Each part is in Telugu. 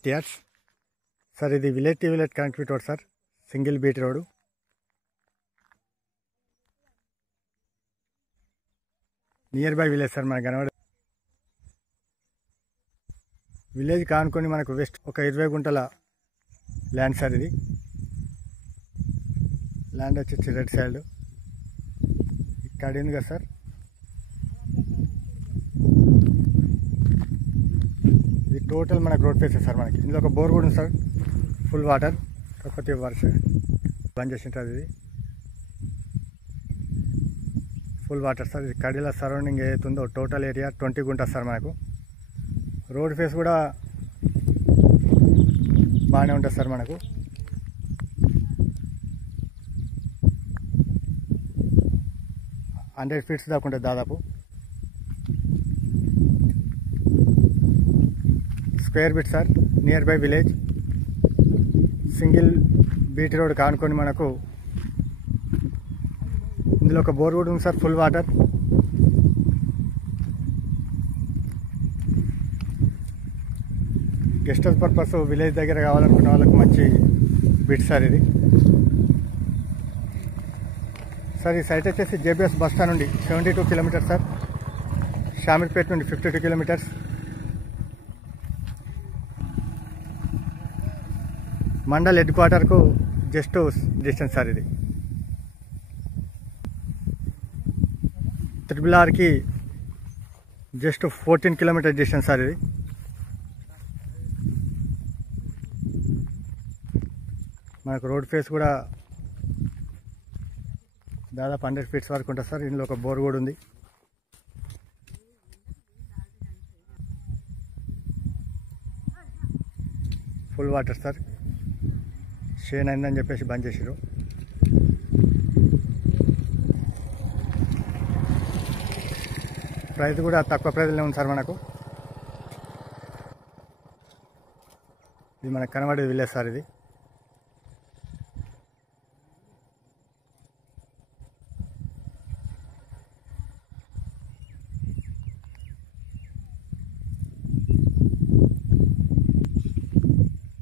50 yards. సార్ ఇది village to village connectivity road sir, single beat road. Near by village sir మనకు కనబడే విలేజ్ కానుకొని మనకు వెస్ట్ ఒక 20 గుంటల ల్యాండ్ సార్. ఇది ల్యాండ్ వచ్చేసి రెడ్ సైడ్ ఇక్కడ ఉంది కదా సార్. ఇది టోటల్ మనకు రోడ్ ఫేస్ సార్. మనకి ఇందులో ఒక బోర్ కూడా ఉంది సార్, ఫుల్ వాటర్. కాకపోతే వర్ష బంద్ చేసి ఉంటుంది. ఇది ఫుల్ వాటర్ సార్. ఇది కడిల సరౌండింగ్ ఏదైతుందో టోటల్ ఏరియా 20 గుంటలు సార్. మనకు రోడ్ ఫేస్ కూడా బాగానే ఉంటుంది సార్. మనకు 100 ఫీట్స్ దాకా ఉంటుంది దాదాపు. Square bit sir, near by village, single beat road కానుకొని మనకు ఇందులో ఒక బోర్ కూడా ఉంది sir, full water. Guest house purpose village దగ్గర కావాలనుకున్న వాళ్ళకి మంచి బిట్ సార్ ఇది. సార్ ఈ సైట్ వచ్చేసి జేబీఎస్ బస్ స్టాండ్ నుండి 72 కిలోమీటర్స్ సార్. షామీర్పేట నుండి 52 కిలోమీటర్స్. మండల్ హెడ్ క్వార్టర్కు జస్ట్ డిస్టెన్స్ సార్. ఇది త్రిబుల్-ఆర్కి జస్ట్ 14 కిలోమీటర్ డిస్టెన్స్ సార్. ఇది మనకు రోడ్ ఫేస్ కూడా దాదాపు 100 ఫీట్స్ వరకు ఉంటుంది సార్. ఇందులో ఒక బోర్ కూడా ఉంది. Full water sir. షేన్ అయిందని చెప్పేసి బంద్ చేసారు. ప్రైస్ కూడా తక్కువ ప్రైస్లో ఉంది సార్. మనకు ఇది మనకు కనబడేది విలేజ్ సార్. ఇది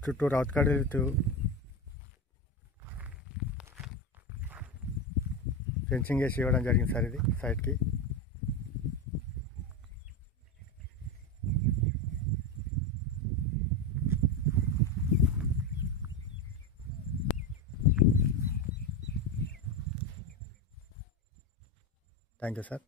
చుట్టూ రౌత్కాడ్ ఫెన్సింగ్ వేసి ఇవ్వడం జరిగింది సార్. ఇది సైడ్కి థ్యాంక్ యూ సార్.